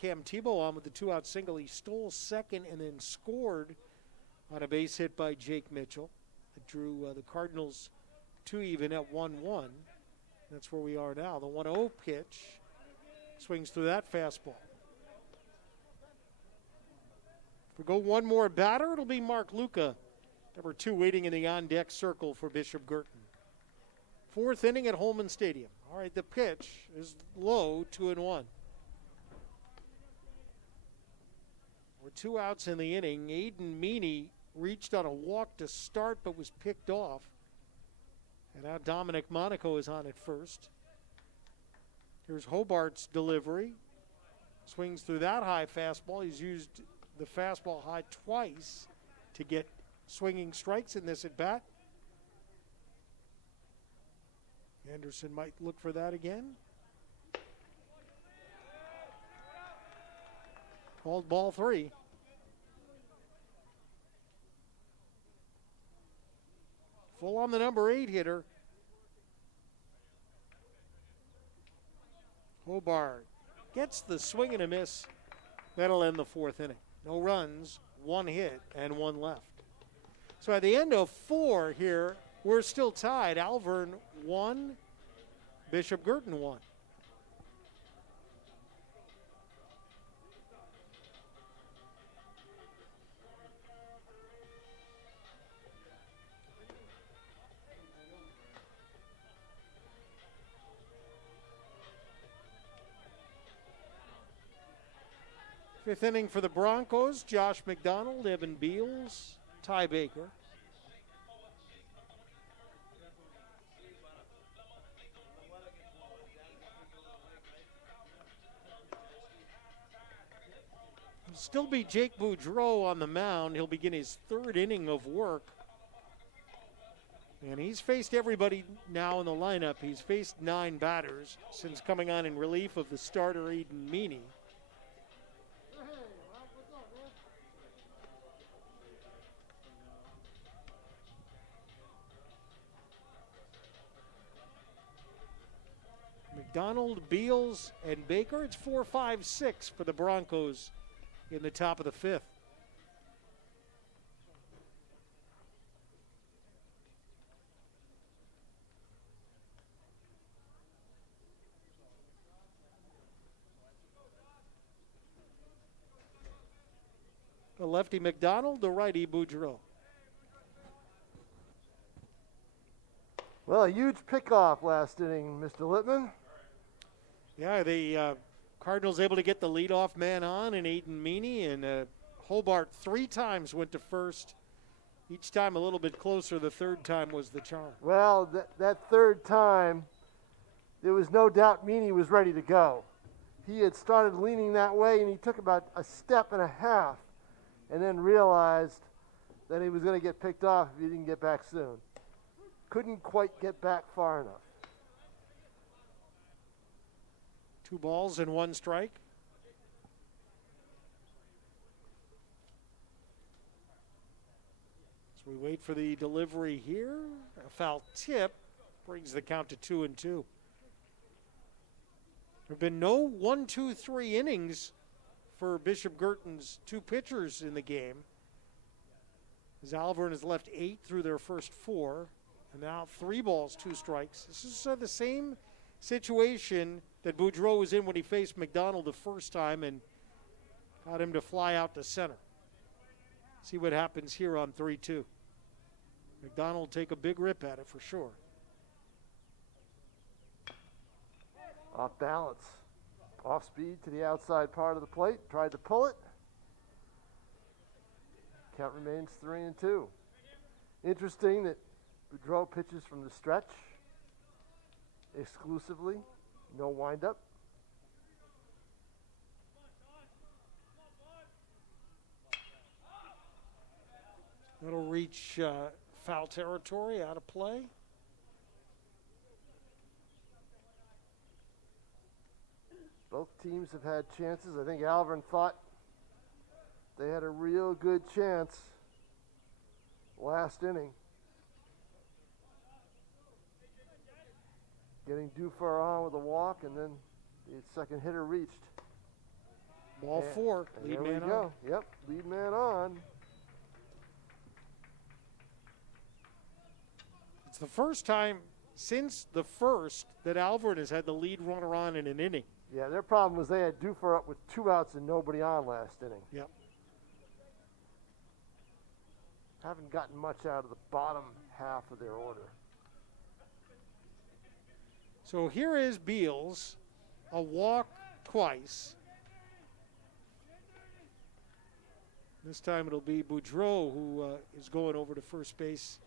Cam Tebow on with the two-out single. He stole second and then scored on a base hit by Jake Mitchell. It drew the Cardinals 2 even at 1-1. That's where we are now. The 1-0 pitch swings through that fastball. If we go one more batter, it'll be Mark Luca, number 2, waiting in the on-deck circle for Bishop Girton. 4th inning at Holman Stadium. All right, the pitch is low, 2-1. We're 2 outs in the inning. Aiden Meany reached on a walk to start but was picked off. And now Dominic Monaco is on at first. Here's Hobart's delivery. Swings through that high fastball. He's used the fastball high twice to get swinging strikes in this at bat. Anderson might look for that again. Called ball 3. Full on the number 8 hitter. Hobart gets the swing and a miss. That'll end the 4th inning. No runs, 1 hit, and 1 left. So at the end of 4 here, we're still tied. Alvrine 1, Bishop Girton 1. Fifth inning for the Broncos. Josh McDonald, Evan Beals, Ty Baker. Still be Jake Boudreau on the mound. He'll begin his 3rd inning of work. And he's faced everybody now in the lineup. He's faced 9 batters since coming on in relief of the starter, Aiden Meany. McDonald, Beals, and Baker. It's 4-5-6 for the Broncos in the top of the 5th. The lefty McDonald, the righty Boudreau. Well, a huge pickoff last inning, Mr. Lippman. Yeah, the Cardinals able to get the leadoff man on, and Aiden Meany, and Hobart 3 times went to first. Each time a little bit closer. The 3rd time was the charm. Well, that 3rd time, there was no doubt Meany was ready to go. He had started leaning that way, and he took about a step and a half, and then realized that he was going to get picked off if he didn't get back soon. Couldn't quite get back far enough. 2 balls and 1 strike. As we wait for the delivery here, a foul tip brings the count to 2-2. There have been no 1-2-3 innings for Bishop Girton's 2 pitchers in the game, as Alvrine has left 8 through their first 4, and now 3 balls, 2 strikes. This is the same situation that Boudreau was in when he faced McDonald the first time and got him to fly out to center. See what happens here on 3-2. McDonald take a big rip at it for sure. Off balance. Off speed to the outside part of the plate. Tried to pull it. Count remains 3-2. Interesting that Boudreau pitches from the stretch exclusively. No windup. That'll reach foul territory, out of play. Both teams have had chances. I think Alvrine thought they had a real good chance last inning. Getting Dufar on with a walk, and then the second hitter reached. Ball four, lead there man we go. on. Yep, lead man on. It's the first time since the first that Alvrine has had the lead runner on in an inning. Yeah, their problem was they had Dufour up with 2 outs and nobody on last inning. Yep. Haven't gotten much out of the bottom half of their order. So here is Beals, a walk twice. This time it'll be Boudreau who is going over to first base.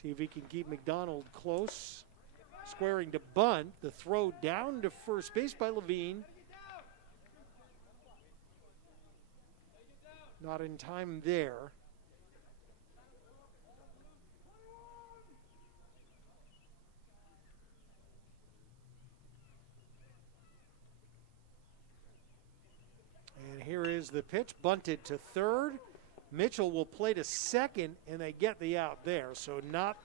See if he can keep McDonald close. Squaring to bunt. The throw down to first base by Levine. Not in time there. And here is the pitch, bunted to third. Mitchell will play to second, and they get the out there. So not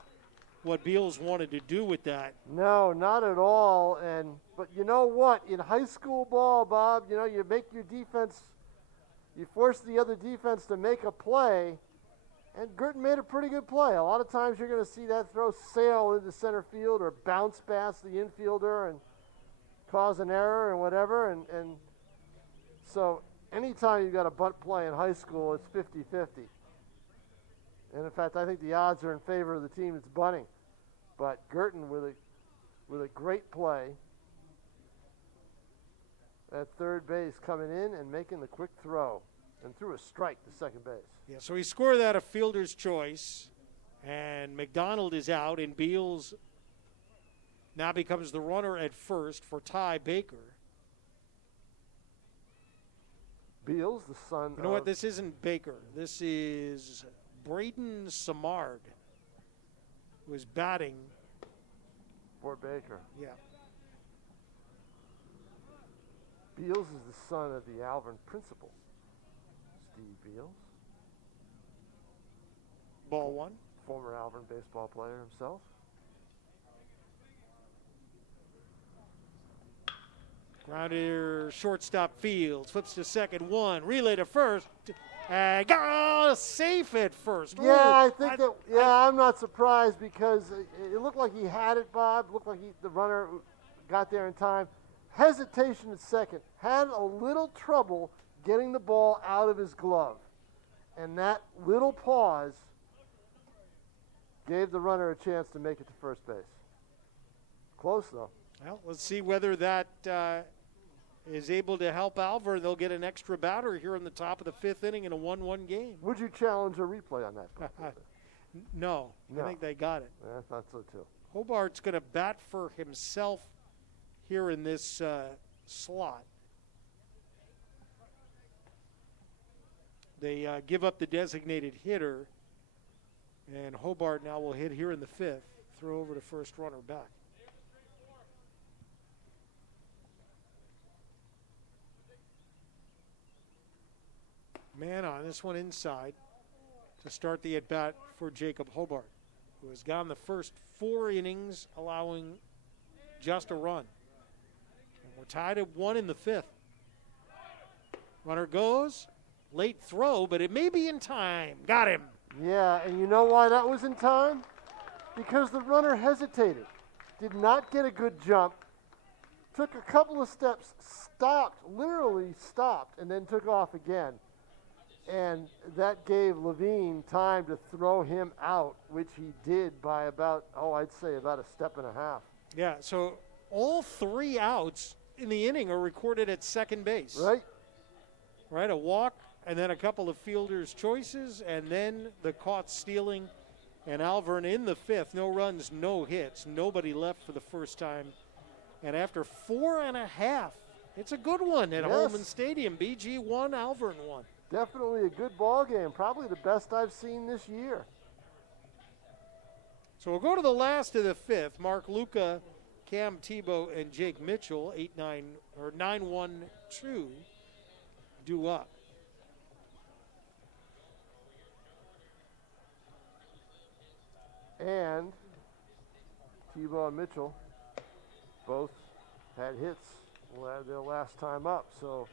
what Beals wanted to do with that. No, not at all. But you know what? In high school ball, Bob, you make your defense, you force the other defense to make a play, and Girton made a pretty good play. A lot of times you're going to see that throw sail into center field or bounce past the infielder and cause an error and whatever. And so anytime you've got a bunt play in high school, it's 50-50. And in fact, I think the odds are in favor of the team that's bunting. But Girton with a great play at third base, coming in and making the quick throw, and threw a strike to second base. Yeah, so he scored that a fielder's choice, and McDonald is out, and Beals now becomes the runner at first for Ty Baker. Beals, the son You know what? This isn't Baker. This is Braden Samard, who is batting for Baker. Yeah. Beals is the son of the Alvrine principal, Steve Beals. Ball one. Former Alvrine baseball player himself. Grounder, shortstop Fields, flips to second, one, relay to first, and got safe at first. Yeah, I'm not surprised because it looked like he had it, Bob. It looked like the runner got there in time. Hesitation at second, had a little trouble getting the ball out of his glove. And that little pause gave the runner a chance to make it to first base. Close, though. Well, let's see whether that is able to help Alvrine. They'll get an extra batter here in the top of the fifth inning in a 1-1 game. Would you challenge a replay on that? No, I think they got it. Yeah, I thought so, too. Hobart's going to bat for himself here in this slot. They give up the designated hitter, and Hobart now will hit here in the fifth. Throw over to first, runner back. Man on this one inside to start the at-bat for Jacob Hobart, who has gone the first 4 innings, allowing just a run. And we're tied at 1 in the fifth. Runner goes, late throw, but it may be in time. Got him. Yeah, and you know why that was in time? Because the runner hesitated, did not get a good jump, took a couple of steps, stopped, literally stopped, and then took off again. And that gave Levine time to throw him out, which he did by about, I'd say about a step and a half. Yeah, so all 3 outs in the inning are recorded at second base. Right, a walk, and then a couple of fielders' choices, and then the caught stealing. And Alvrine in the fifth, no runs, no hits, nobody left for the first time. And after 4.5, it's a good one at Holman Stadium. BG won, Alvrine won. Definitely a good ball game, probably the best I've seen this year. So we'll go to the last of the fifth. Mark Luca, Cam Tebow, and Jake Mitchell, 9-1-2, due up. And Tebow and Mitchell both had hits their last time up. So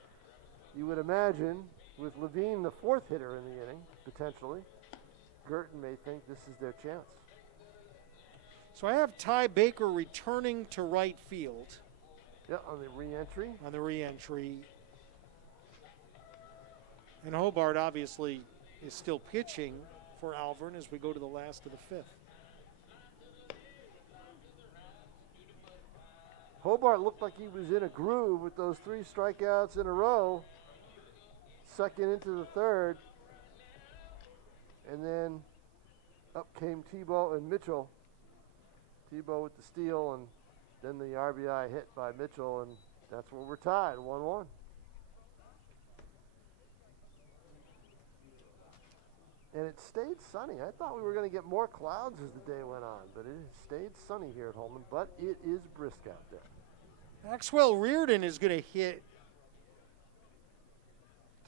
you would imagine with Levine, the fourth hitter in the inning, potentially, Girton may think this is their chance. So I have Ty Baker returning to right field. Yeah, on the re-entry. On the re-entry. And Hobart obviously is still pitching for Alvrine as we go to the last of the fifth. Hobart looked like he was in a groove with those 3 strikeouts in a row. Second into the third. And then up came Tebow and Mitchell. Tebow with the steal and then the RBI hit by Mitchell, and that's where we're tied, 1-1. And it stayed sunny. I thought we were going to get more clouds as the day went on, but it stayed sunny here at Holman, but it is brisk out there. Maxwell Reardon is going to hit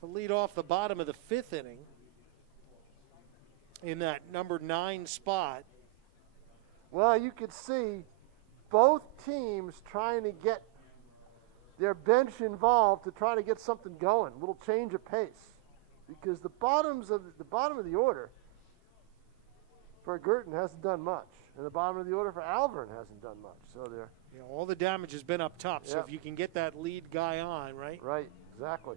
to lead off the bottom of the fifth inning in that number 9 spot. Well, you could see both teams trying to get their bench involved to try to get something going, a little change of pace. Because the bottom of the order for Girton hasn't done much, and the bottom of the order for Alvrine hasn't done much. So they're all the damage has been up top. So Yep. if you can get that lead guy on, right? Right, exactly.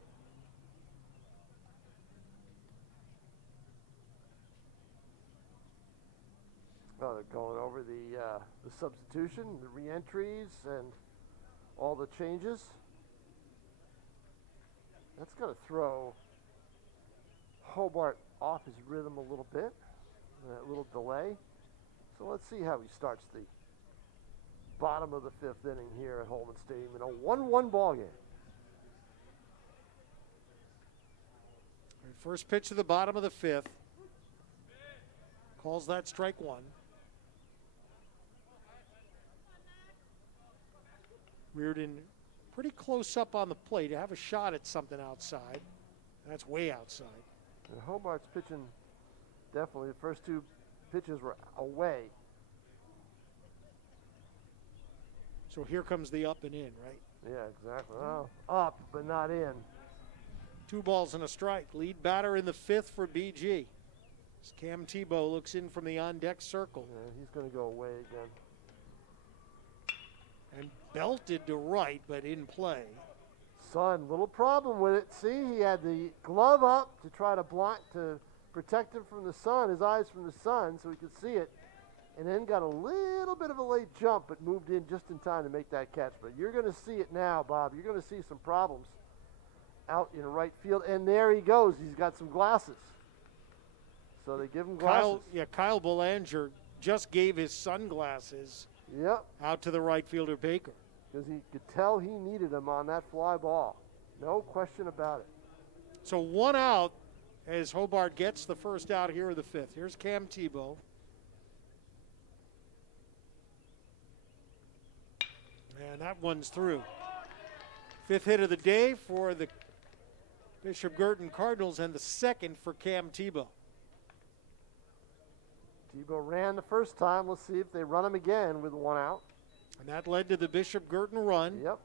Oh, they're going over the substitution, the re-entries, and all the changes. That's going to throw Hobart off his rhythm a little bit, that little delay. So let's see how he starts the bottom of the fifth inning here at Holman Stadium in a 1-1 ball game. First pitch of the bottom of the fifth. Calls that strike one. Reardon pretty close up on the plate to have a shot at something outside. That's way outside. And Hobart's pitching, definitely the first 2 pitches were away. So here comes the up and in, right? Yeah, exactly. Well, up, but not in. 2 balls and a strike. Lead batter in the fifth for BG. As Cam Tebow looks in from the on-deck circle. Yeah, he's going to go away again. And belted to right, but in play. Sun, little problem with it. See, he had the glove up to try to protect him from the sun, his eyes from the sun, so he could see it. And then got a little bit of a late jump, but moved in just in time to make that catch. But you're going to see it now, Bob. You're going to see some problems out in right field. And there he goes. He's got some glasses. So they give him glasses. Kyle Belanger just gave his sunglasses out to the right fielder Baker. Because he could tell he needed them on that fly ball. No question about it. So 1 out as Hobart gets the first out here of the fifth. Here's Cam Tebow. And that one's through. 5th hit of the day for the Bishop Girton Cardinals and the 2nd for Cam Tebow. Tebow ran the first time. Let's see if they run him again with 1 out. And that led to the Bishop Girton run. Yep.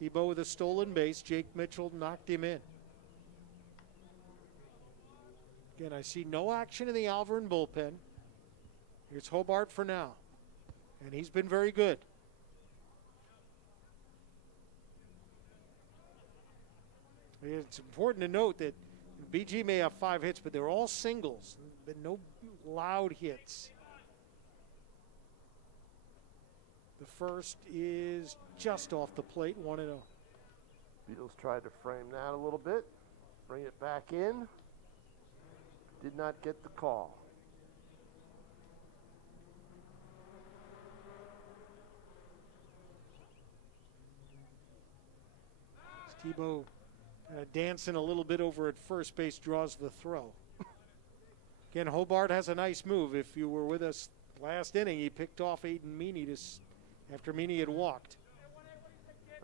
Tebow with a stolen base. Jake Mitchell knocked him in. Again, I see no action in the Alvrine bullpen. Here's Hobart for now. And he's been very good. It's important to note that BG may have 5 hits, but they're all singles. There's been no loud hits. The first is just off the plate, 1-0. Beatles tried to frame that a little bit, bring it back in. Did not get the call. Tebow dancing a little bit over at first base, draws the throw. Again, Hobart has a nice move. If you were with us last inning, he picked off Aiden Meany after Meany had walked.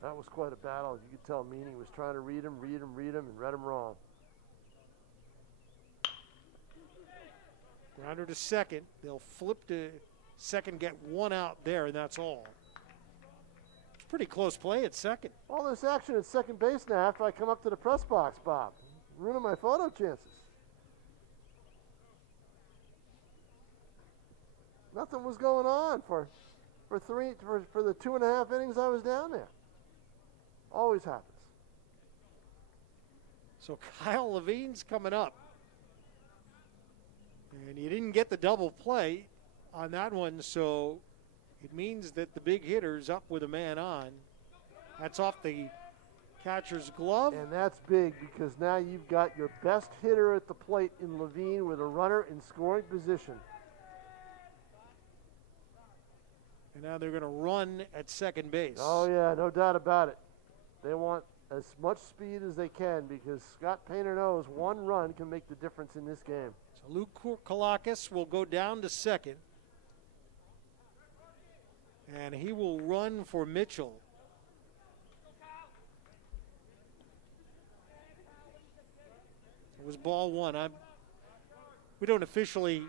That was quite a battle. You could tell Meany was trying to read him, and read him wrong. Grounder to second. They'll flip to second, get 1 out there, and that's all. Pretty close play at second. All this action at second base now after I come up to the press box, Bob. Ruining my photo chances. Nothing was going on for the 2.5 innings I was down there. Always happens. So Kyle Levine's coming up. And you didn't get the double play on that one, so it means that the big hitter's up with a man on. That's off the catcher's glove. And that's big because now you've got your best hitter at the plate in Levine with a runner in scoring position. And now they're going to run at second base. Oh, yeah, no doubt about it. They want as much speed as they can because Scott Painter knows one run can make the difference in this game. So Luke Kalakis will go down to second. And he will run for Mitchell. It was ball one. We don't officially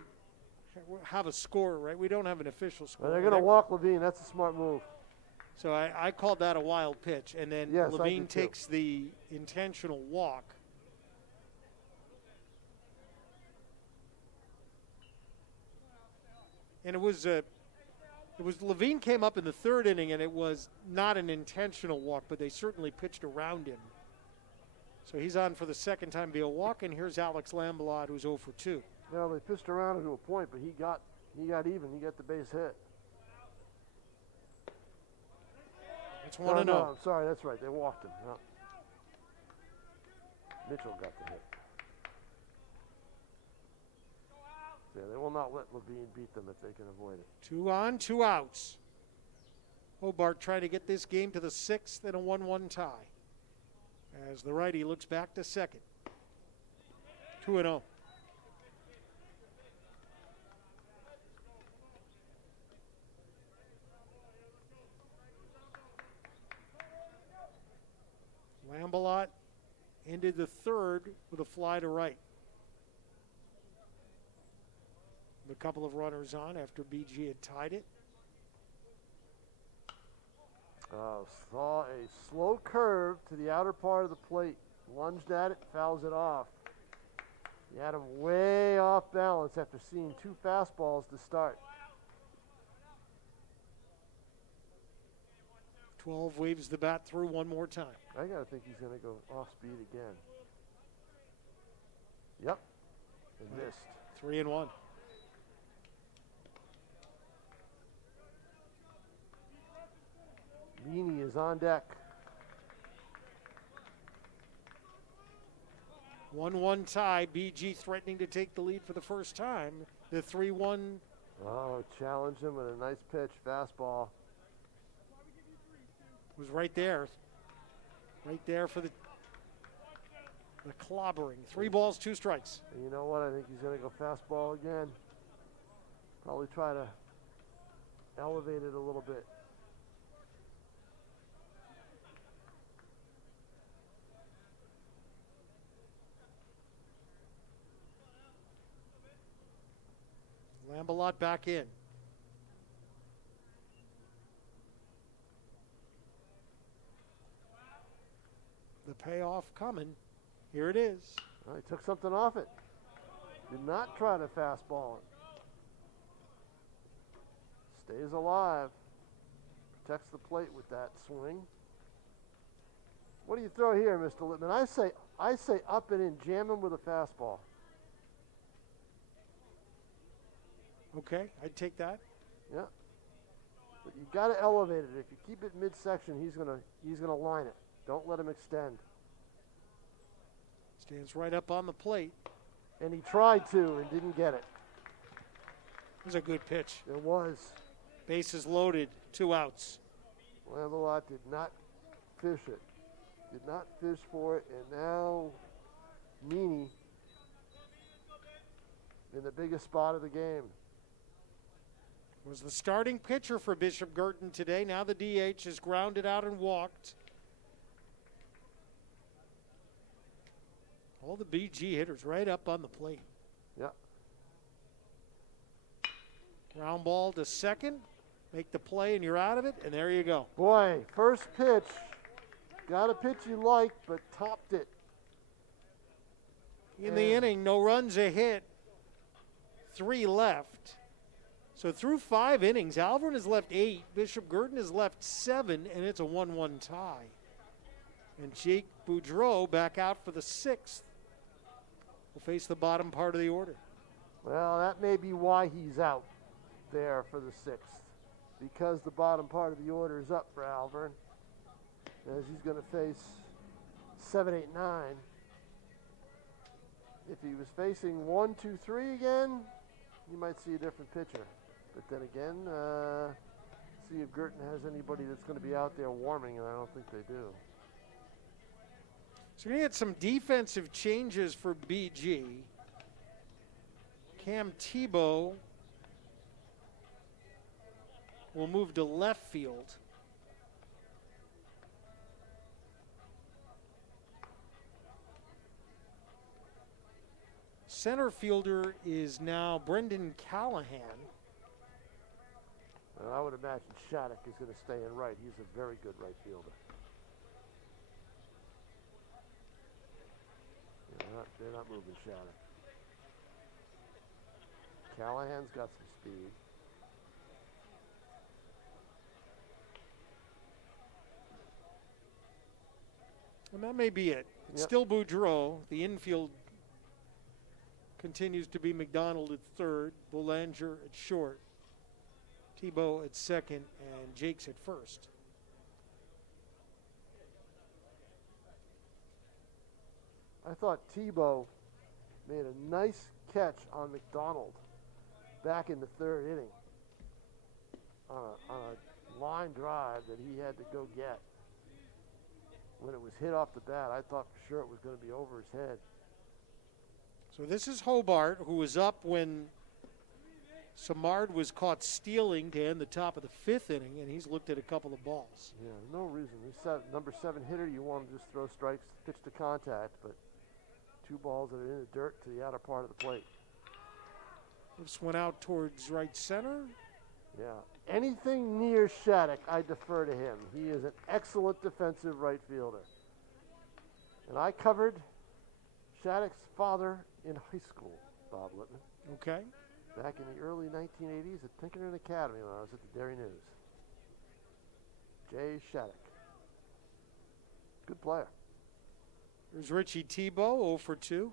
have a score, right? We don't have an official score. Well, they're going to walk Levine. That's a smart move. So I called that a wild pitch. And then yes, Levine takes the intentional walk. And it was Levine came up in the third inning, and it was not an intentional walk, but they certainly pitched around him. So he's on for the second time via walk, and here's Alex Lambalot, who's 0 for 2. Well, they pitched around him to a point, but he got even. He got the base hit. It's 1-0. No, I'm sorry, that's right. They walked him. No. Mitchell got the hit. Yeah, they will not let Levine beat them if they can avoid it. 2 on, 2 outs. Hobart trying to get this game to the 6th and a 1-1 tie. As the righty looks back to second. 2-0. Lambalot ended the third with a fly to right. A couple of runners on after BG had tied it. Saw a slow curve to the outer part of the plate. Lunged at it, fouls it off. He had him way off balance after seeing 2 fastballs to start. 12 waves the bat through one more time. I got to think he's going to go off speed again. Yep. And missed. 3-1. Meany is on deck. 1-1 tie. BG threatening to take the lead for the first time. The 3-1. Oh, challenged him with a nice pitch, fastball. Was right there. Right there for the clobbering. 3 balls, 2 strikes. And you know what? I think he's going to go fastball again. Probably try to elevate it a little bit. Lambalot back in. The payoff coming. Here it is. Well, he took something off it. Did not try to fastball it. Stays alive. Protects the plate with that swing. What do you throw here, Mr. Littman? I say up and in. Jam him with a fastball. Okay, I'd take that. Yeah. But you got to elevate it. If you keep it midsection, he's gonna line it. Don't let him extend. Stands right up on the plate. And he tried to and didn't get it. It was a good pitch. It was. Bases loaded, 2 outs. Lambalot did not fish it. Did not fish for it, and now Meany in the biggest spot of the game. Was the starting pitcher for Bishop Girton today. Now the DH is grounded out and walked. All the BG hitters right up on the plate. Yeah. Ground ball to second. make the play, and you're out of it, and there you go. Boy, first pitch. Got a pitch you like, but topped it. In the inning, no runs, a hit, 3 left. So through 5 innings, Alvrine has left 8, Bishop Guertin has left 7, and it's a 1-1 tie. And Jake Boudreau back out for the 6th. Will face the bottom part of the order. Well, that may be why he's out there for the 6th, because the bottom part of the order is up for Alvrine, as he's going to face 7, 8, 9. If he was facing 1, 2, 3 again, you might see a different pitcher. But then again, see if Guertin has anybody that's going to be out there warming, and I don't think they do. So you're going to get some defensive changes for BG. Cam Tebow will move to left field. Center fielder is now Brendan Callahan. Well, I would imagine Shattuck is going to stay in right. He's a very good right fielder. They're not moving Shattuck. Callahan's got some speed. And that may be it. It's still Boudreau. The infield continues to be McDonald at third, Boulanger at short, Tebow at second, and Jakes at first. I thought Tebow made a nice catch on McDonald back in the 3rd inning on a line drive that he had to go get. When it was hit off the bat, I thought for sure it was going to be over his head. So this is Hobart, who was up when Samard was caught stealing to end the top of the 5th inning, and he's looked at a couple of balls. Yeah, no reason. He's number 7 hitter. You want to just throw strikes, pitch to contact, but 2 balls that are in the dirt to the outer part of the plate. This went out towards right center. Yeah. Anything near Shattuck, I defer to him. He is an excellent defensive right fielder. And I covered Shattuck's father in high school, Bob Littman. Okay. Back in the early 1980s at Pinkerton Academy when I was at the Dairy News. Jay Shattuck. Good player. There's Richie Tebow, 0 for 2.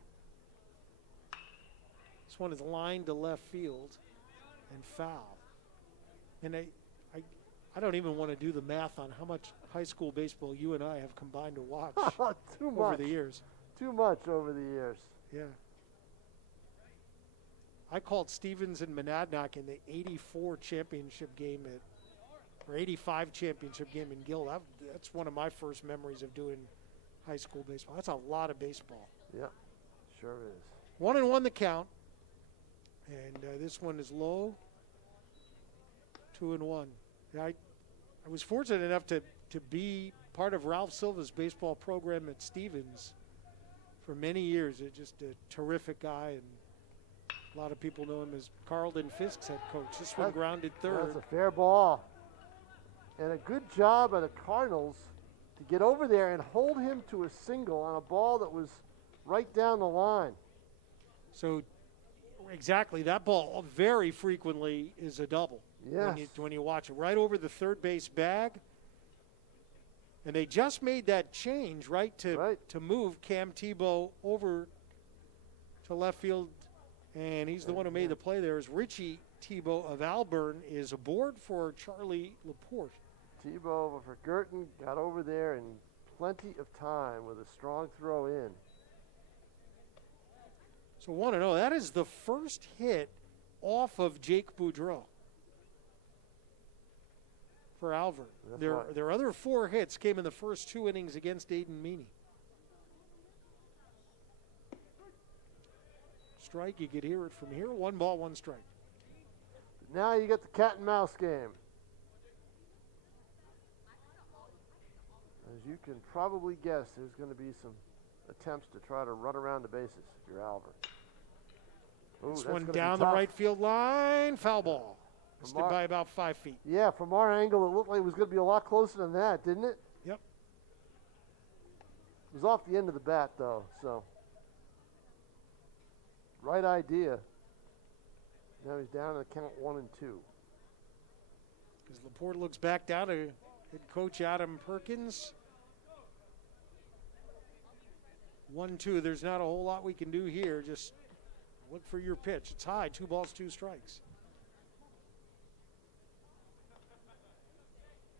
This one is lined to left field and foul. And I don't even want to do the math on how much high school baseball you and I have combined to watch over the years. Too much over the years. Yeah. I called Stevens and Monadnock in the 84 championship game or 85 championship game in Gill. That's one of my first memories of doing high school baseball. That's a lot of baseball. Yeah, sure is. 1-1 the count. And this one is low. 2-1. I was fortunate enough to be part of Ralph Silva's baseball program at Stevens for many years. Just a terrific guy, and a lot of people know him as Carlton Fisk's head coach. This one grounded third. That's a fair ball. And a good job by the Cardinals to get over there and hold him to a single on a ball that was right down the line. So exactly, that ball very frequently is a double. Yes. When you watch it, right over the third base bag. And they just made that change, to move Cam Tebow over to left field. And he's the one who made the play there. Is Richie Tebow of Alburn is aboard for Charlie Laporte. Tebow over for Guertin, got over there in plenty of time with a strong throw in. So 1-0. That is the first hit off of Jake Boudreau for Alvrine. Their other 4 hits came in the first 2 innings against Aiden Meany. Strike, you could hear it from here. 1 ball, 1 strike. Now you get the cat and mouse game. As you can probably guess, there's going to be some attempts to try to run around the bases if you're Alvrine. This one down the right field line, foul ball. Missed it by about 5 feet. Yeah, from our angle, it looked like it was going to be a lot closer than that, didn't it? Yep. It was off the end of the bat, though, so. Right idea. Now he's down to the count 1 and 2. As Laporte looks back down to head coach Adam Perkins. 1-2. There's not a whole lot we can do here. Just look for your pitch. It's high. 2 balls, 2 strikes.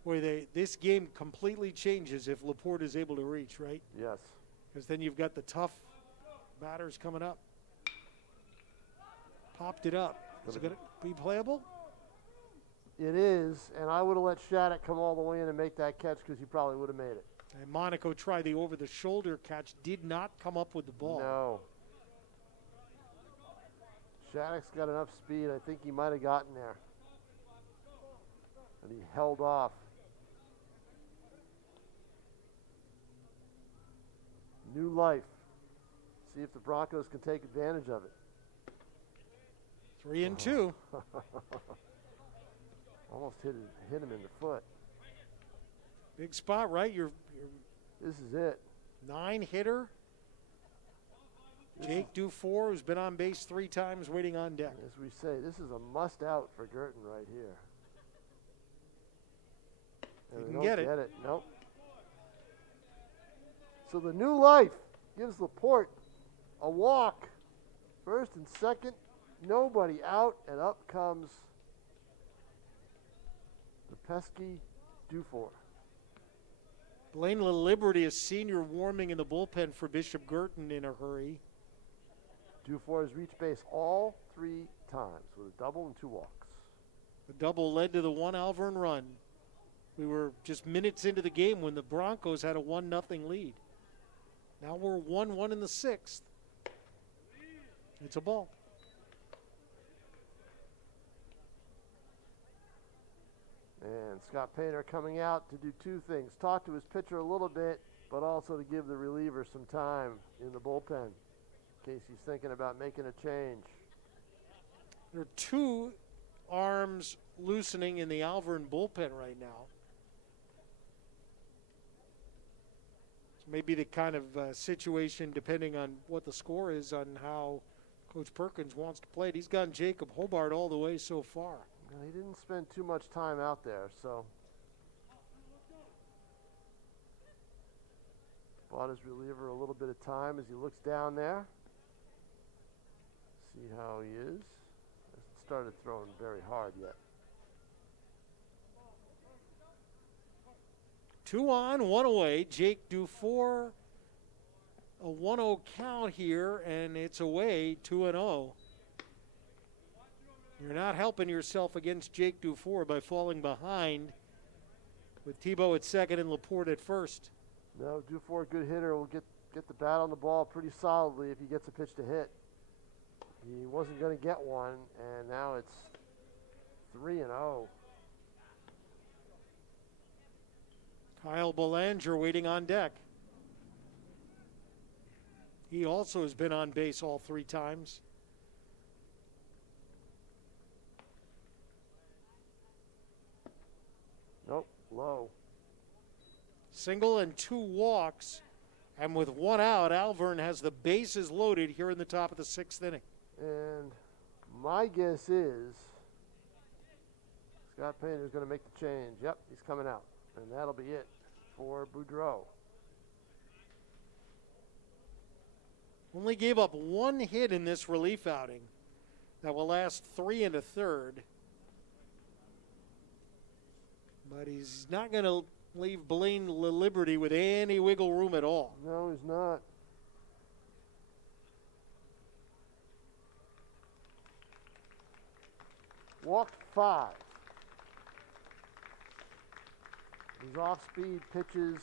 Boy, this game completely changes if Laporte is able to reach, right? Yes. Because then you've got the tough batters coming up. Popped it up. Is it going to be playable? It is, and I would have let Shattuck come all the way in and make that catch because he probably would have made it. And Monaco tried the over-the-shoulder catch, did not come up with the ball. No. Shattuck's got enough speed. I think he might have gotten there. And he held off. New life. See if the Broncos can take advantage of it. 3-2. Almost hit him in the foot. Big spot, right? This is it. 9-hitter. Jake Dufour, who's been on base 3 times, waiting on deck. As we say, this is a must-out for Girton right here. And He can get it. Nope. So the new life gives Laporte a walk. First and second, nobody out, and up comes the pesky Dufour. Blaine LaLiberty, a senior, warming in the bullpen for Bishop Girton in a hurry. Dufour has reached base all 3 times with a double and 2 walks. The double led to the 1 Alvrine run. We were just minutes into the game when the Broncos had a 1-0 lead. Now we're 1-1 in the 6th. It's a ball. And Scott Painter coming out to do 2 things. Talk to his pitcher a little bit, but also to give the reliever some time in the bullpen in case he's thinking about making a change. There are 2 arms loosening in the Alvrine bullpen right now. Maybe the kind of situation, depending on what the score is, on how Coach Perkins wants to play it. He's gotten Jacob Hobart all the way so far. He didn't spend too much time out there, so. Bought his reliever a little bit of time as he looks down there. See how he is. Hasn't started throwing very hard yet. 2 on, 1 away. Jake Dufour, a 1-0 count here, and it's away, 2-0. You're not helping yourself against Jake Dufour by falling behind with Tebow at second and Laporte at first. No, Dufour, good hitter, will get the bat on the ball pretty solidly if he gets a pitch to hit. He wasn't going to get one, and now it's 3-0. Kyle Belanger waiting on deck. He also has been on base all 3 times. Nope, low. Single and 2 walks. And with 1 out, Alvrine has the bases loaded here in the top of the 6th inning. And my guess is Scott Painter is going to make the change. Yep, he's coming out. And that'll be it for Boudreau. Only gave up 1 hit in this relief outing. That will last 3 1/3. But he's not going to leave Blaine LaLiberty with any wiggle room at all. No, he's not. Walked 5. His off-speed pitches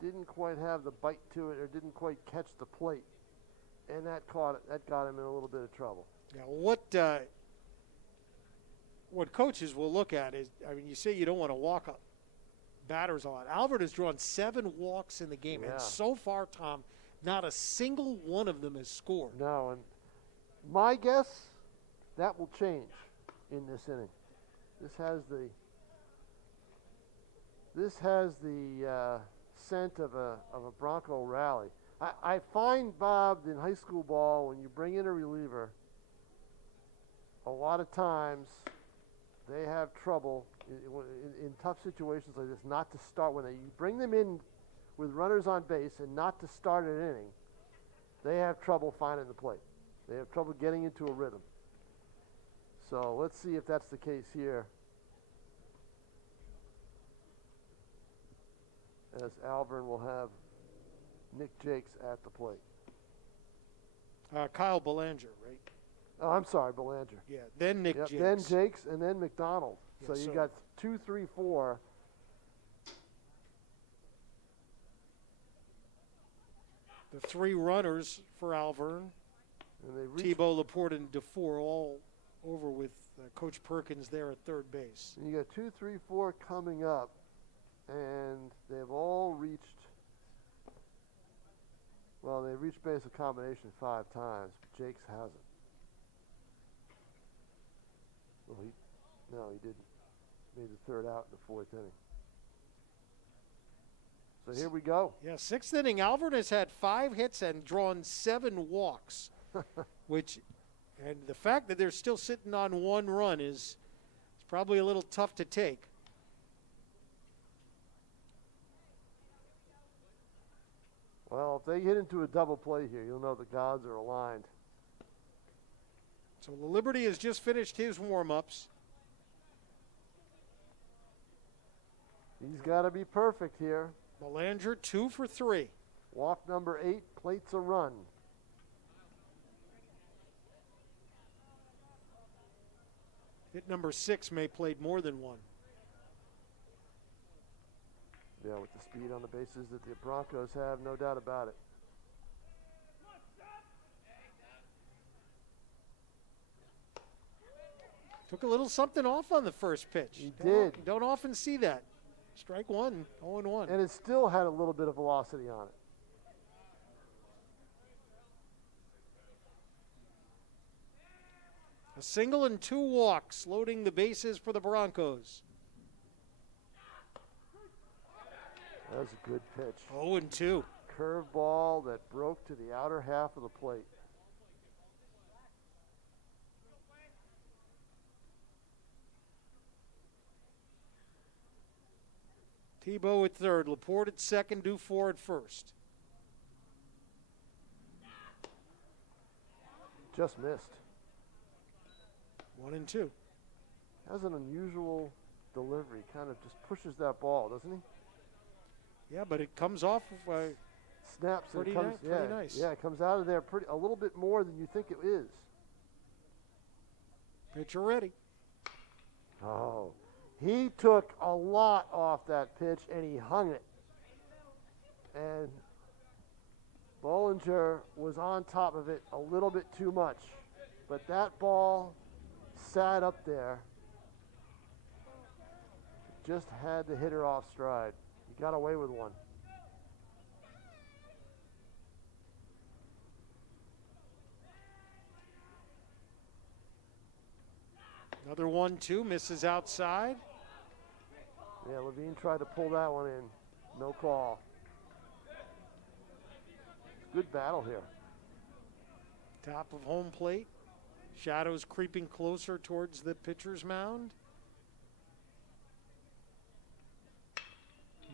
didn't quite have the bite to it, or didn't quite catch the plate, and that got him in a little bit of trouble. Now, what coaches will look at is, I mean, you say you don't want to walk up batters a lot. Albert has drawn 7 walks in the game, and so far, Tom, not a single one of them has scored. No, and my guess, that will change in this inning. This has the scent of a Bronco rally. I find, Bob, in high school ball, when you bring in a reliever, a lot of times they have trouble in tough situations like this not to start. When you bring them in with runners on base and not to start an inning, they have trouble finding the plate. They have trouble getting into a rhythm. So let's see if that's the case here. As Alvrine will have Nick Jakes at the plate. Kyle Belanger, right? Oh, I'm sorry, Belanger. Yeah, then Nick Jakes. Then Jakes, and then McDonald. Yeah, so you got 2, 3, 4. The 3 runners for Alvrine. And they Thibault, Laporte, and DeFore all over with Coach Perkins there at third base. And you got 2, 3, 4 coming up, and they've all reached. Well, they reached base a combination 5 times, but Jakes hasn't. Well, he didn't. Made the 3rd out in the 4th inning. So here we go. Yeah, 6th inning. Alvrine has had 5 hits and drawn 7 walks, and the fact that they're still sitting on 1 run is probably a little tough to take. Well, if they get into a double play here, you'll know the gods are aligned. So the Liberty has just finished his warm-ups. He's got to be perfect here. Belanger 2 for 3. Walk number 8, plates a run. Hit number 6 may played more than 1. Yeah, with the speed on the bases that the Broncos have, no doubt about it. Took a little something off on the first pitch. He did. Don't often see that. Strike 1, 0-1. And it still had a little bit of velocity on it. A single and 2 walks, loading the bases for the Broncos. That was a good pitch. 0-2. Curveball that broke to the outer half of the plate. Thibault at third, Laporte at second, DeFore at first. Just missed. 1-2. Has an unusual delivery. Kind of just pushes that ball, doesn't he? Yeah, but it comes off snaps. Pretty, and it comes, pretty nice. Yeah, it comes out of there a little bit more than you think it is. Pitcher ready. Oh, he took a lot off that pitch and he hung it. And Bollinger was on top of it a little bit too much. But that ball sat up there. Just had the hitter off stride. He got away with one. Another 1-2, misses outside. Yeah, Levine tried to pull that one in. No call. Good battle here. Top of home plate. Shadows creeping closer towards the pitcher's mound.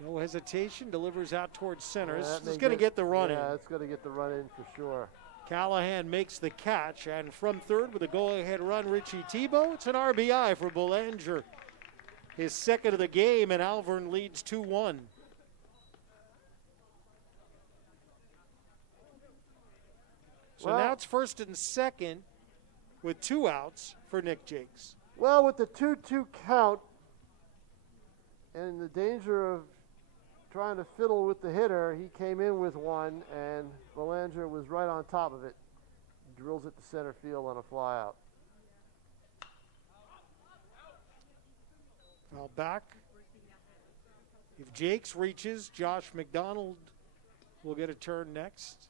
No hesitation, delivers out towards center. Yeah, This is going to get the run in. Yeah, it's going to get the run in for sure. Callahan makes the catch, and from third with a go-ahead run, Richie Thibault. It's an RBI for Belanger. His second of the game, and Alvrine leads 2-1. So now it's first and second with 2 outs for Nick Jakes. Well, with the 2-2 count and the danger of trying to fiddle with the hitter, he came in with one, and Belanger was right on top of it. Drills it to center field on a fly out. Foul back. If Jakes reaches, Josh McDonald will get a turn next.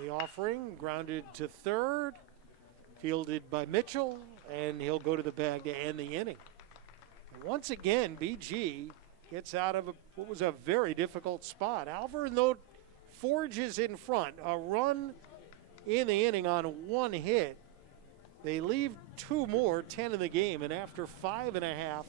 The offering grounded to third, fielded by Mitchell, and he'll go to the bag to end the inning. And once again, BG gets out of what was a very difficult spot. Alvrine, though, forges in front. A run in the inning on one hit. They leave two more, 10 in the game, and after 5.5,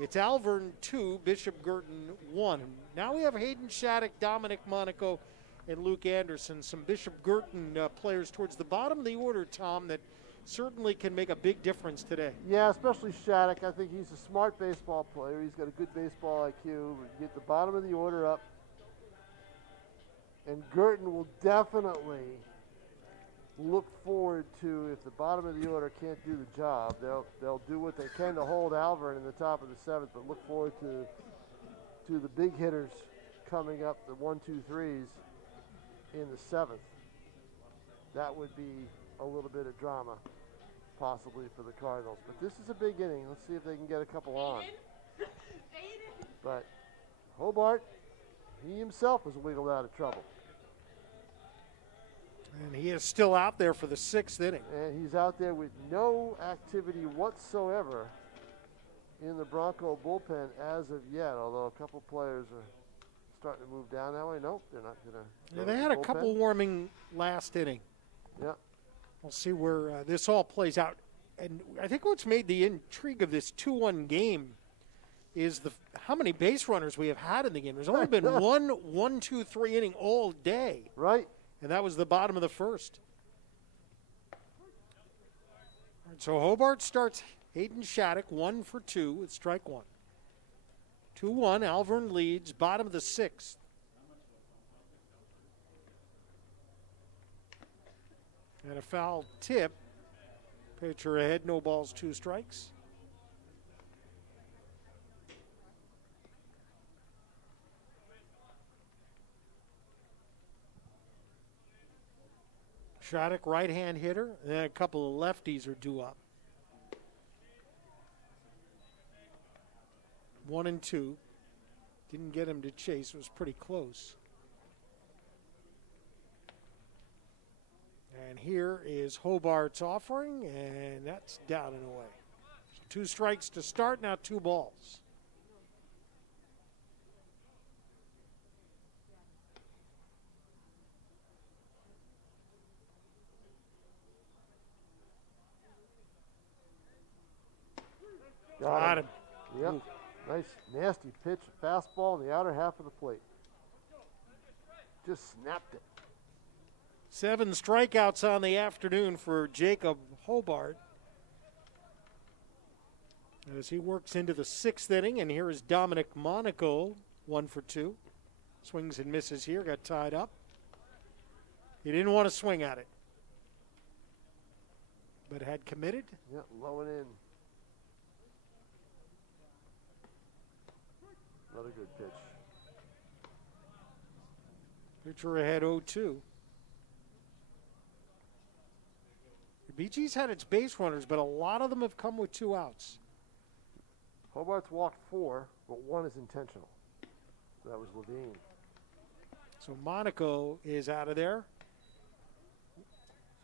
it's Alvrine 2, Bishop Guertin 1. Now we have Hayden Shattuck, Dominic Monaco, and Luke Anderson, some Bishop Guertin players towards the bottom of the order, Tom, that certainly can make a big difference today. Yeah, especially Shattuck. I think he's a smart baseball player. He's got a good baseball IQ. Get the bottom of the order up. And Guertin will definitely look forward to, if the bottom of the order can't do the job, they'll do what they can to hold Alvrine in the top of the seventh, but look forward to the big hitters coming up, the 1, 2, 3s in the seventh. That would be a little bit of drama possibly for the Cardinals. But this is a big inning. Let's see if they can get a couple on. But Hobart, he himself was wiggled out of trouble. And he is still out there for the 6th inning. And he's out there with no activity whatsoever in the Bronco bullpen as of yet, although a couple players are starting to move down that way. Nope, they're not going to. Yeah, they had a couple warming last inning. Yeah. We'll see where this all plays out. And I think what's made the intrigue of this 2-1 game is how many base runners we have had in the game. There's only been one, 2, 3 inning all day. Right. And that was the bottom of the first. All right, so Hobart starts Hayden Shattuck 1 for 2 with strike 1. 2-1, Alvrine leads, bottom of the 6th. And a foul tip. Pitcher ahead, no balls, 2 strikes. Shattuck, right-hand hitter, and then a couple of lefties are due up. 1 and 2. Didn't get him to chase. It was pretty close. And here is Hobart's offering, and that's down and away. So 2 strikes to start, now 2 balls. Got him. Yep. Ooh. Nice, nasty pitch, fastball in the outer half of the plate. Just snapped it. 7 strikeouts on the afternoon for Jacob Hobart as he works into the 6th inning. And here is Dominic Monaco, 1 for 2. Swings and misses here, got tied up. He didn't want to swing at it, but had committed. Yep, low and in. Another good pitch. Pitcher ahead 0-2. BG's had its base runners, but a lot of them have come with 2 outs. Hobart's walked 4, but 1 is intentional. So that was Levine. So Monaco is out of there.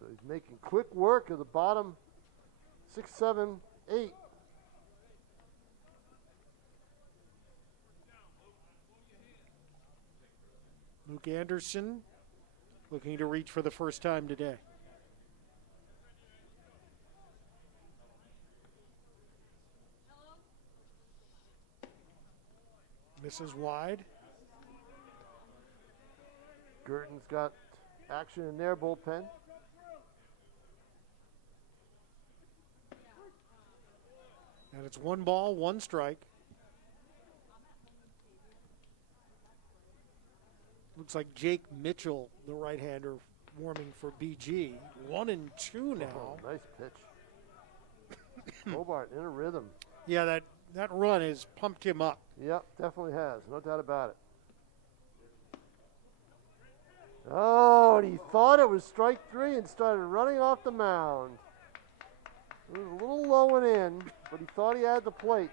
So he's making quick work of the bottom 6, 7, 8. Luke Anderson looking to reach for the first time today. Misses wide. Guertin's got action in their bullpen. And it's 1 ball, 1 strike. Looks like Jake Mitchell, the right-hander, warming for BG. 1 and 2 now. Oh, nice pitch. Hobart in a rhythm. Yeah, that run has pumped him up. Yep, definitely has. No doubt about it. Oh, and he thought it was strike 3 and started running off the mound. It was a little low and in, but he thought he had the plate.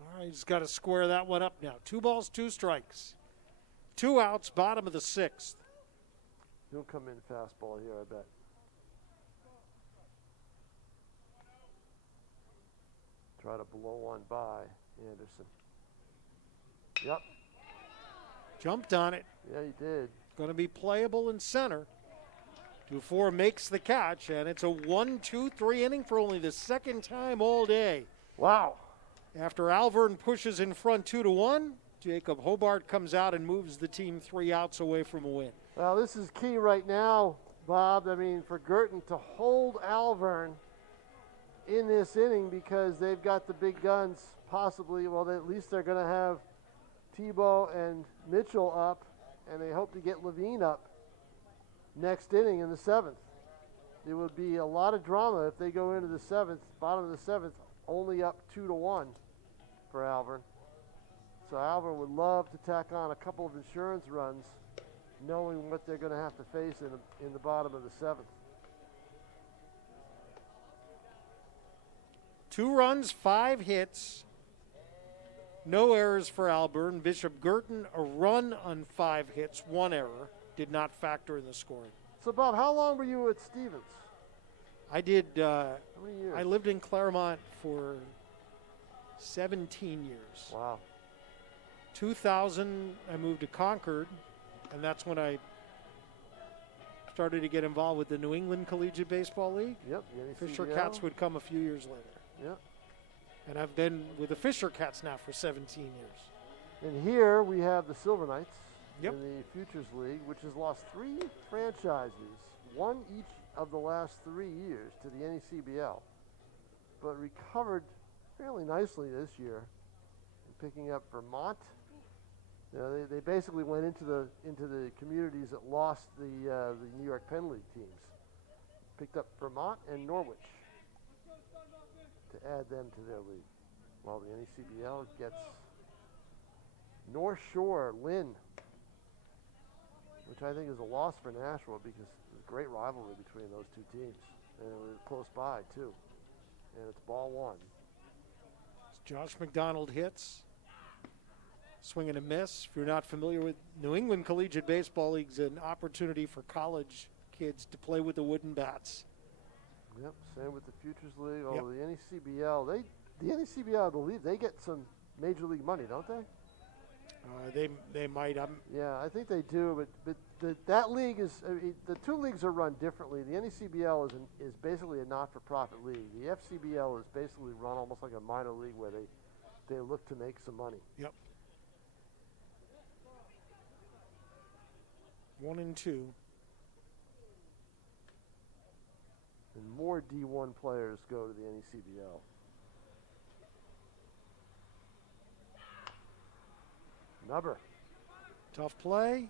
All He's got to square that one up now. 2 balls, 2 strikes. 2 outs, bottom of the 6th. He'll come in fastball here, I bet. Try to blow one by Anderson. Yep. Jumped on it. Yeah, he did. Going to be playable in center. Dufour makes the catch, and it's a 1-2-3 inning for only the 2nd time all day. Wow. After Alvrine pushes in front 2-1, Jacob Hobart comes out and moves the team 3 outs away from a win. Well, this is key right now, Bob. I mean, for Girton to hold Alvrine in this inning because they've got the big guns possibly. Well, at least they're going to have Tebow and Mitchell up, and they hope to get Levine up next inning in the 7th. It would be a lot of drama if they go into the 7th, bottom of the 7th, only up 2-1 for Alvrine. So Alvrine would love to tack on a couple of insurance runs, knowing what they're going to have to face in the bottom of the 7th. 2 runs, 5 hits. No errors for Alvrine. Bishop Girton, a run on 5 hits, 1 error. Did not factor in the scoring. So, Bob, how long were you at Stevens? I did. How many years? I lived in Claremont for 17 years. Wow. 2000, I moved to Concord, and that's when I started to get involved with the New England Collegiate Baseball League. Yep. Fisher Cats would come a few years later. Yep. And I've been with the Fisher Cats now for 17 years. And here we have the Silver Knights. Yep. In the Futures League, which has lost 3 franchises, 1 each of the last 3 years to the NECBL, but recovered fairly nicely this year, picking up Vermont. You know, they basically went into the communities that lost the New York Penn League teams, picked up Vermont and Norwich to add them to their league, while the NECBL gets North Shore, Lynn, which I think is a loss for Nashua because there's a great rivalry between those 2 teams. And it was close by, too. And it's ball 1. Josh McDonald hits. Swing and a miss. If you're not familiar with New England Collegiate Baseball League's an opportunity for college kids to play with the wooden bats. Yep, same with the Futures League. Yep. The NECBL, the NECBL, I believe, they get some major league money, don't they? They might. Yeah, I think they do, but that league is the 2 leagues are run differently. The NECBL is basically a not-for-profit league. The FCBL is basically run almost like a minor league where they look to make some money. Yep. 1-2. And more D1 players go to the NECBL. Nubber. Tough play.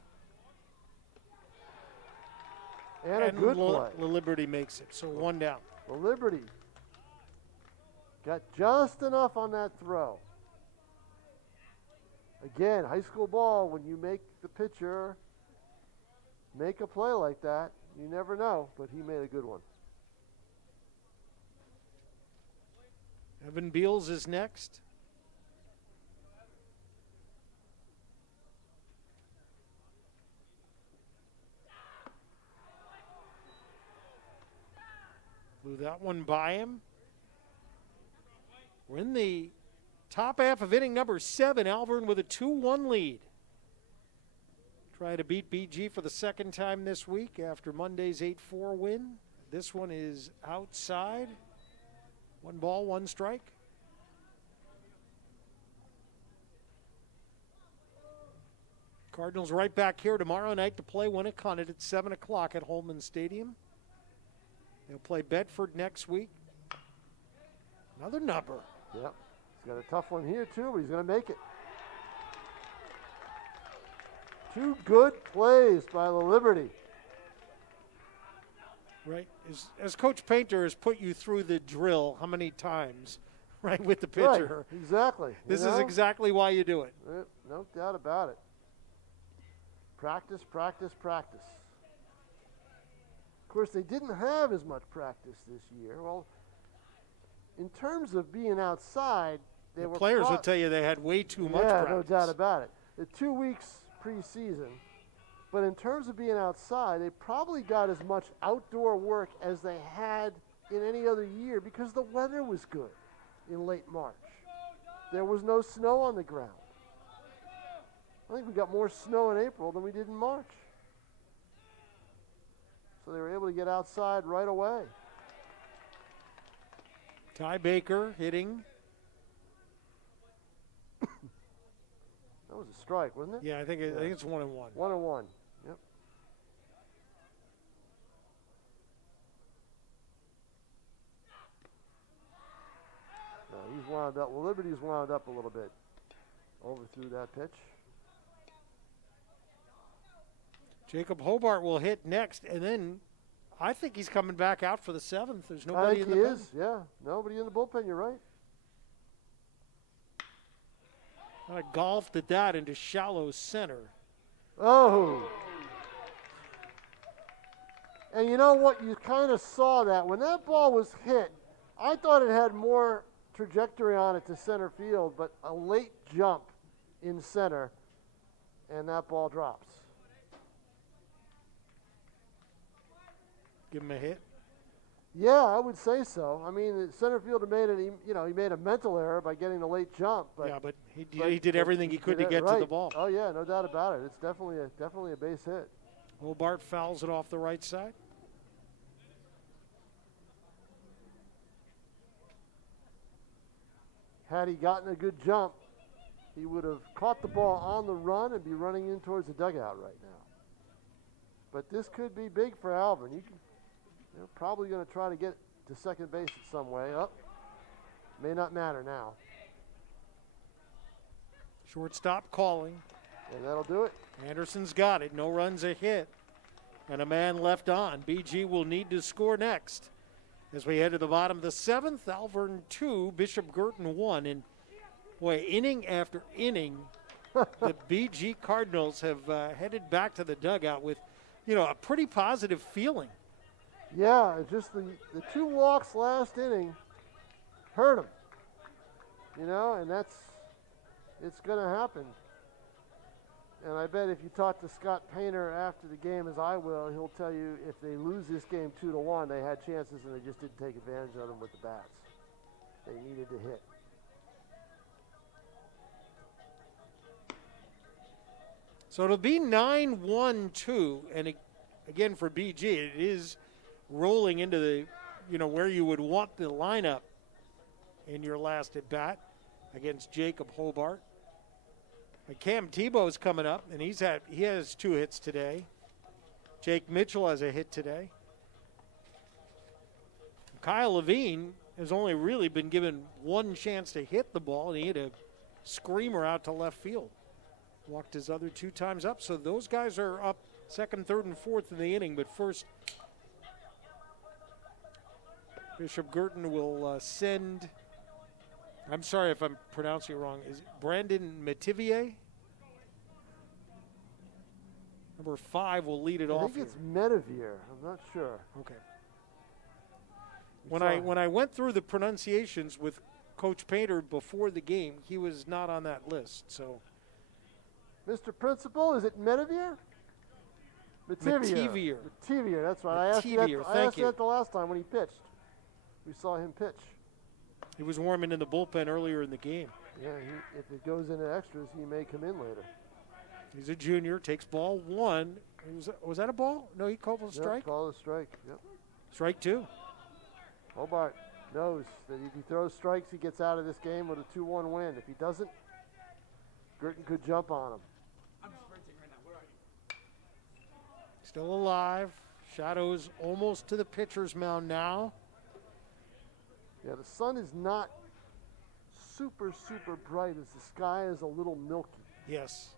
And a good play. The Liberty makes it, so 1 down. The Liberty got just enough on that throw. Again, high school ball, when you make the pitcher make a play like that, you never know, but he made a good one. Evan Beals is next. Blew that one by him. We're in the top half of inning number 7. Alvrine with a 2-1 lead. Try to beat BG for the 2nd time this week after Monday's 8-4 win. This one is outside. 1 ball, 1 strike. Cardinals right back here tomorrow night to play Winnicott at 7 o'clock at Holman Stadium. They'll play Bedford next week. Another number. Yep. He's got a tough one here, too, but he's going to make it. 2 good plays by the Liberty. Right. As Coach Painter has put you through the drill how many times, right, with the pitcher. Right, exactly. This is exactly why you do it. No doubt about it. Practice, practice, practice. Of course, they didn't have as much practice this year. Well, in terms of being outside, were players would tell you they had way too much yeah, practice. no doubt about it. The 2 weeks preseason, but in terms of being outside, they probably got as much outdoor work as they had in any other year because the weather was good in late March. There was no snow on the ground. I think we got more snow in April than we did in March. So they were able to get outside right away. Ty Baker hitting. That was a strike, wasn't it? Yeah, I think it's 1-1. 1-1. Yep. No, he's wound up. Well, Liberty's wound up a little bit. Overthrew that pitch. Jacob Hobart will hit next, and then I think he's coming back out for the 7th. There's I nobody think in he the is. Yeah, nobody in the bullpen. You're right. I golfed at that into shallow center. Oh. And you know what? You kind of saw that. When that ball was hit, I thought it had more trajectory on it to center field, but a late jump in center, and that ball drops. Give him a hit. Yeah, I would say so. I mean, the center fielder made it. He made a mental error by getting the late jump. But yeah, but he did everything he could to get to the ball. Oh yeah, no doubt about it. It's definitely a base hit. Hobart fouls it off the right side. Had he gotten a good jump, he would have caught the ball on the run and be running in towards the dugout right now. But this could be big for Alvrine. They're probably going to try to get to second base in some way. May not matter now. Shortstop calling. And that'll do it. Anderson's got it. No runs, a hit. And a man left on. BG will need to score next. As we head to the bottom of the 7th, Alvrine 2, Bishop Girton 1. And boy, inning after inning, the BG Cardinals have headed back to the dugout with, a pretty positive feeling. Yeah, just the 2 walks last inning hurt them. And it's going to happen. And I bet if you talk to Scott Painter after the game, as I will, he'll tell you if they lose this game 2-1, they had chances and they just didn't take advantage of them with the bats. They needed to hit. So it'll be 9-1-2, and again for BG, it is rolling into the, where you would want the lineup in your last at bat against Jacob Hobart. Cam Tebow's coming up, and he has 2 hits today. Jake Mitchell has a hit today. Kyle Levine has only really been given 1 chance to hit the ball, and he hit a screamer out to left field. Walked his other 2 times up, so those guys are up 2nd, 3rd, and 4th in the inning. But first, Bishop Girton will send, I'm sorry if I'm pronouncing it wrong, is it Brandon Metivier? Number 5 will lead it off. I think it's Metivier. I'm not sure. Okay. When I went through the pronunciations with Coach Painter before the game, he was not on that list, so. Mr. Principal, is it Metivier? Metivier. Metivier, that's right. I asked you that the last time when he pitched. We saw him pitch. He was warming in the bullpen earlier in the game. Yeah, if it goes into extras, he may come in later. He's a junior, takes ball 1. Was that a ball? No, he called a strike? Yep, called a strike, yep. Strike 2. Hobart knows that if he throws strikes, he gets out of this game with a 2-1 win. If he doesn't, Girton could jump on him. Still alive. Shadows almost to the pitcher's mound now. Yeah, the sun is not super bright as the sky is a little milky. Yes.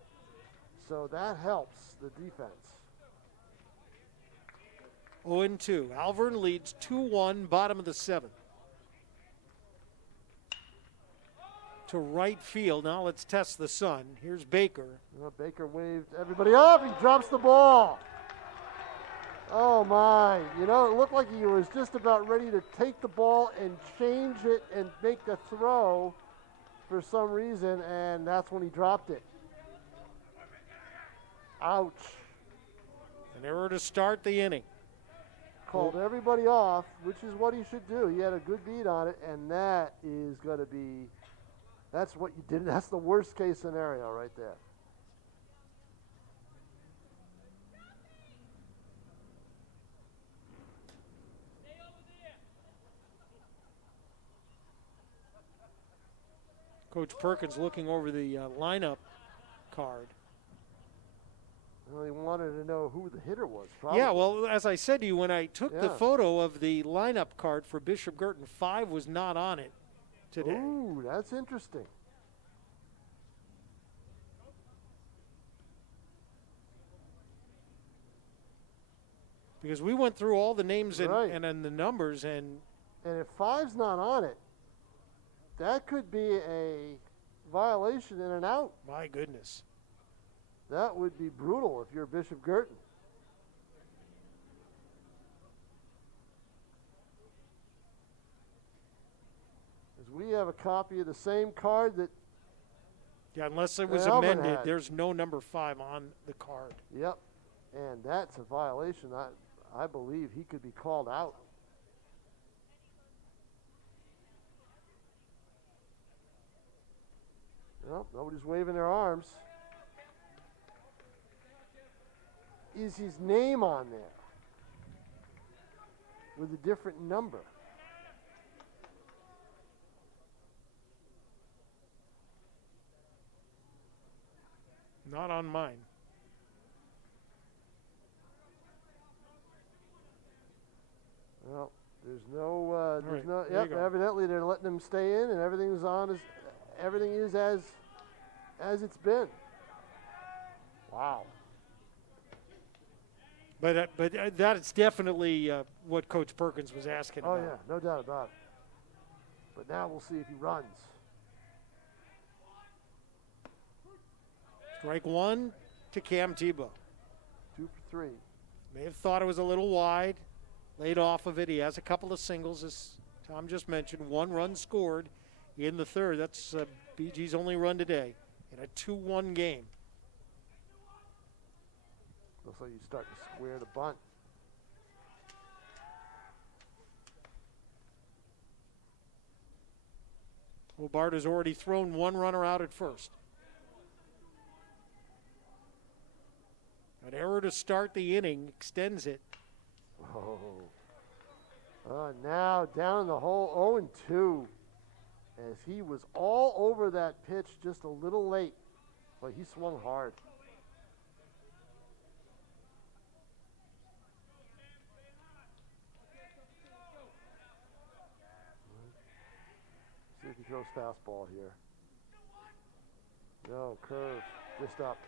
So that helps the defense. 0-2. Alvrine leads 2-1, bottom of the 7th. To right field. Now let's test the sun. Here's Baker. Baker waved everybody up. He drops the ball. Oh, my. It looked like he was just about ready to take the ball and change it and make the throw. for some reason, and that's when he dropped it. Ouch. An error to start the inning. Called everybody off, which is what he should do. He had a good beat on it, and that is going to be, that's what you did. That's the worst case scenario right there. Coach Perkins looking over the lineup card. Well, he wanted to know who the hitter was, probably. Yeah, well, as I said to you, when I took the photo of the lineup card for Bishop Girton, 5 was not on it today. Ooh, that's interesting. Because we went through all the names and the numbers, and if 5's not on it, that could be a violation and an out. my goodness. That would be brutal if you're Bishop Girton. As we have a copy of the same card that. Yeah, unless it was Alvrine amended, had. there's no number 5 on the card. Yep, and that's a violation. I believe he could be called out. Well, nobody's waving their arms. Is his name on there with a different number? Not on mine. Well, there's no, Right, no. there you Yep, go. evidently they're letting him stay in, and everything's on everything is as it's been. Wow. But that is definitely what Coach Perkins was asking Oh about. yeah, no doubt about it. But now we'll see if he runs. Strike 1 to Cam Tebow. 2 for 3. May have thought it was a little wide, laid off of it. He has a couple of singles, as Tom just mentioned. 1 run scored in the third. That's BG's only run today in a 2-1 game. Looks like you start to square the bunt. Hobart has already thrown 1 runner out at first. An error to start the inning extends it. Oh. Now down the hole, 0-2. As he was all over that pitch just a little late. But he swung hard. See if he throws fastball here. No, curve. Just up.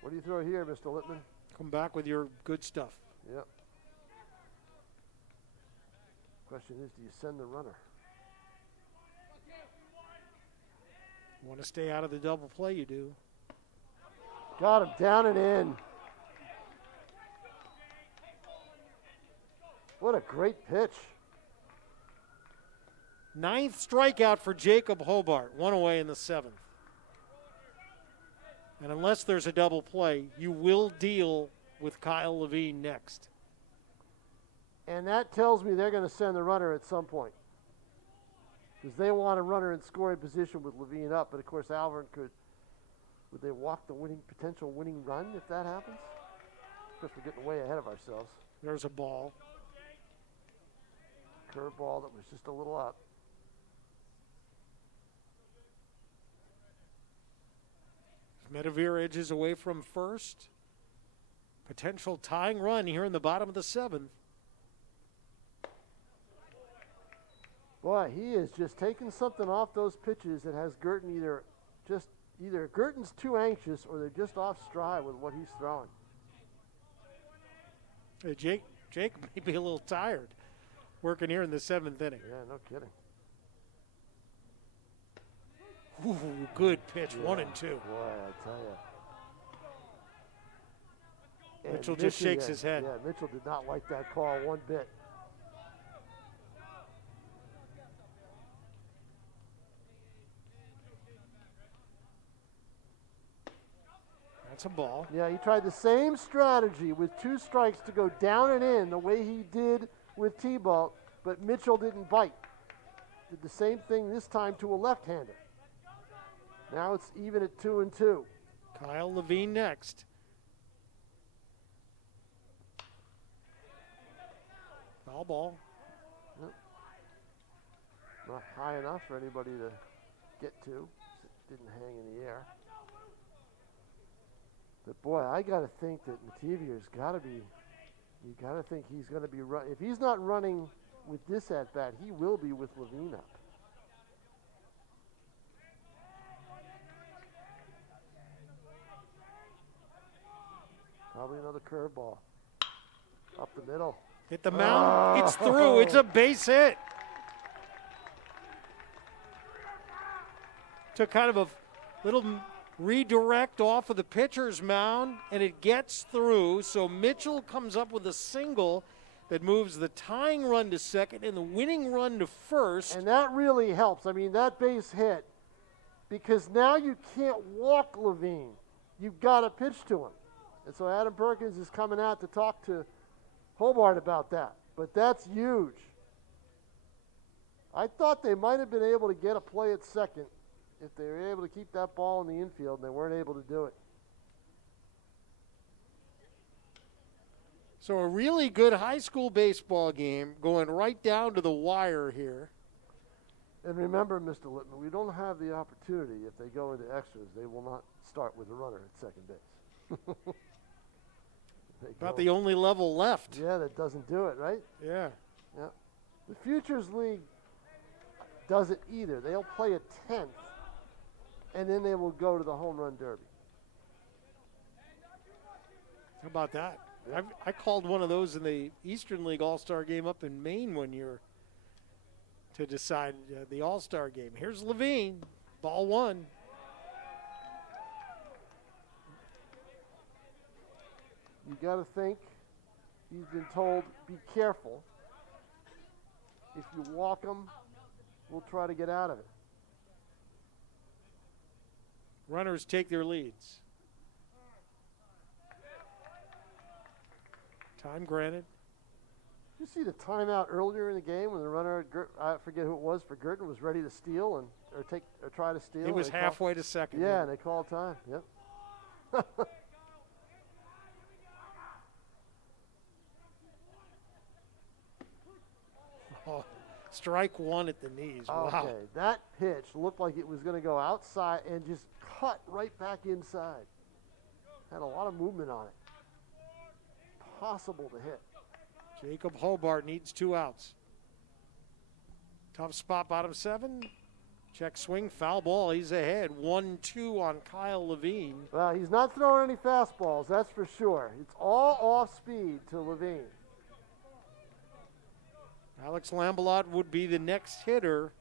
What do you throw here, Mr. Lippman? Come back with your good stuff. Yep. Question is, do you send the runner? Want to stay out of the double play, you do. Got him down and in. What a great pitch. 9th strikeout for Jacob Hobart. 1 away in the 7th. And unless there's a double play, you will deal with Kyle Levine next. And that tells me they're going to send the runner at some point. Because they want a runner in scoring position with Levine up. But, of course, Alvrine would they walk the potential winning run if that happens? Of course, we're getting way ahead of ourselves. There's a ball. Curveball that was just a little up. Medivir edges away from first. Potential tying run here in the bottom of the 7th. Boy, he is just taking something off those pitches that has Girton either Girton's too anxious or they're just off stride with what he's throwing. Hey, Jake may be a little tired working here in the 7th inning. Yeah, no kidding. Ooh, good pitch, Yeah. 1 and 2. Boy, I tell you. Mitchell just shakes his head. Yeah, Mitchell did not like that call one bit. That's a ball. Yeah, he tried the same strategy with 2 strikes to go down and in the way he did with T-Ball, but Mitchell didn't bite. Did the same thing this time to a left-hander. Now it's even at 2-2. Kyle Levine next. Foul ball. Yep. Not high enough for anybody to get to. It didn't hang in the air. But boy, I got to think that Matevier's got to be, you got to think he's going to be run. If he's not running with this at bat, he will be with Levine up. Probably another curveball. Up the middle. Hit the mound. It's through. It's a base hit. Took kind of a little redirect off of the pitcher's mound, and it gets through. So Mitchell comes up with a single that moves the tying run to second and the winning run to first. And that really helps. I mean, that base hit, because now you can't walk Levine. You've got to pitch to him. And so Adam Perkins is coming out to talk to Hobart about that. But that's huge. I thought they might have been able to get a play at second if they were able to keep that ball in the infield, and they weren't able to do it. So a really good high school baseball game going right down to the wire here. And remember, Mr. Lippman, we don't have the opportunity, if they go into extras, they will not start with a runner at second base. About the only level left. Yeah, that doesn't do it, right? Yeah. Yeah. The Futures League does it either. They'll play a 10th, and then they will go to the home run derby. How about that? I called one of those in the Eastern League All-Star game up in Maine one year to decide the All-Star game. Here's Levine, ball 1. You got to think he's been told, be careful. If you walk him, we'll try to get out of it. Runners take their leads. Time granted. Did you see the timeout earlier in the game when the runner, I forget who it was, for Girton, was ready to steal or try to steal? He was halfway to second. Yeah, and they called time. Yep. Oh, strike 1 at the knees. Wow. Okay, that pitch looked like it was going to go outside and just cut right back inside. Had a lot of movement on it. Possible to hit. Jacob Hobart needs 2 outs. Tough spot, bottom 7. Check swing, foul ball. He's ahead. 1-2 on Kyle Levine. Well, he's not throwing any fastballs, that's for sure. It's all off speed to Levine. Alex Lambalot would be the next hitter.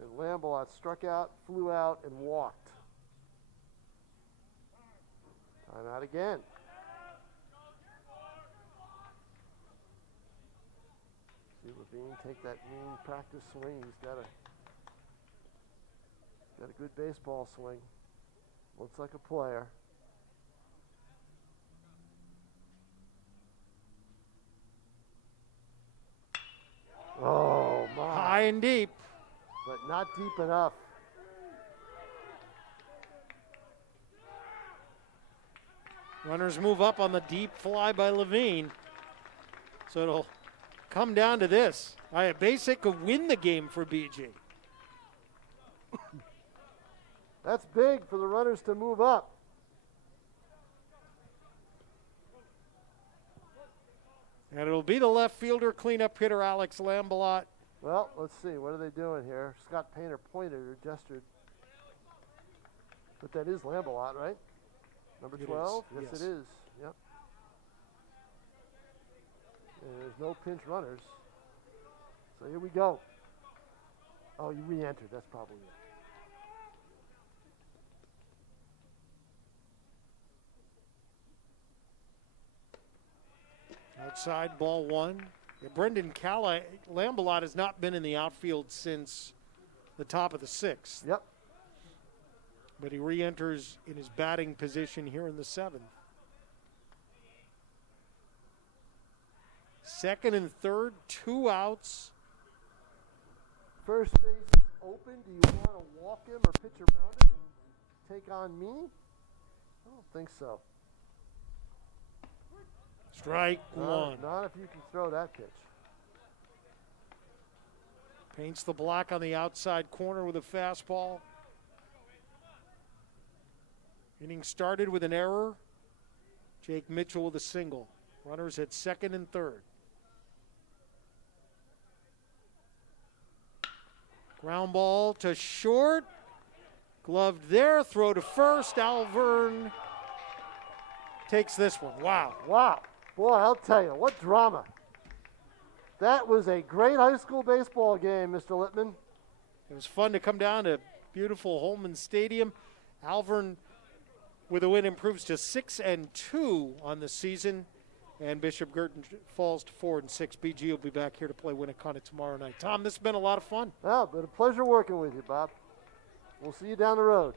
And Lambalot struck out, flew out, and walked. Time out again. See Levine take that mean practice swing. He's got a good baseball swing. Looks like a player. Oh, my. High and deep. But not deep enough. Runners move up on the deep fly by Levine. So it'll come down to this. A base hit could win the game for BG. That's big for the runners to move up. And it'll be the left fielder cleanup hitter, Alex Lambalot. Well, let's see. What are they doing here? Scott Painter pointed or gestured. But that is Lambalot, right? Number 12? Yes, yes, it is. Yep. And there's no pinch runners. So here we go. Oh, you re-entered. That's probably it. Outside, ball 1. Yeah, Brendan Lambalot has not been in the outfield since the top of the 6th. Yep. but he re-enters in his batting position here in the 7th. Second and third, 2 outs. First base is open. Do you want to walk him or pitch around him and take on me? I don't think so. Strike one. Not if you can throw that pitch. Paints the block on the outside corner with a fastball. Inning started with an error. Jake Mitchell with a single. Runners at second and third. Ground ball to short. Gloved there. Throw to first. Alvrine takes this one. Wow. Wow. Boy, I'll tell you, what drama. That was a great high school baseball game, Mr. Lippman. It was fun to come down to beautiful Holman Stadium. Alvrine with a win improves to 6-2 on the season. And Bishop Girton falls to 4-6. BG will be back here to play Winnicott tomorrow night. Tom, this has been a lot of fun. Well, been a pleasure working with you, Bob. We'll see you down the road.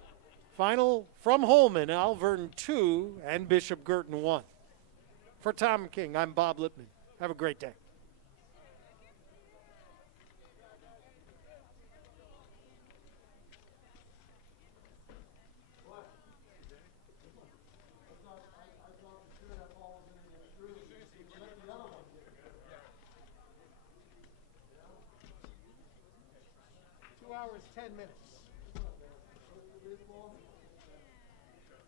Final from Holman, Alvrine 2 and Bishop Girton 1. For Tom King, I'm Bob Lippman. Have a great day. Hours, 10 minutes.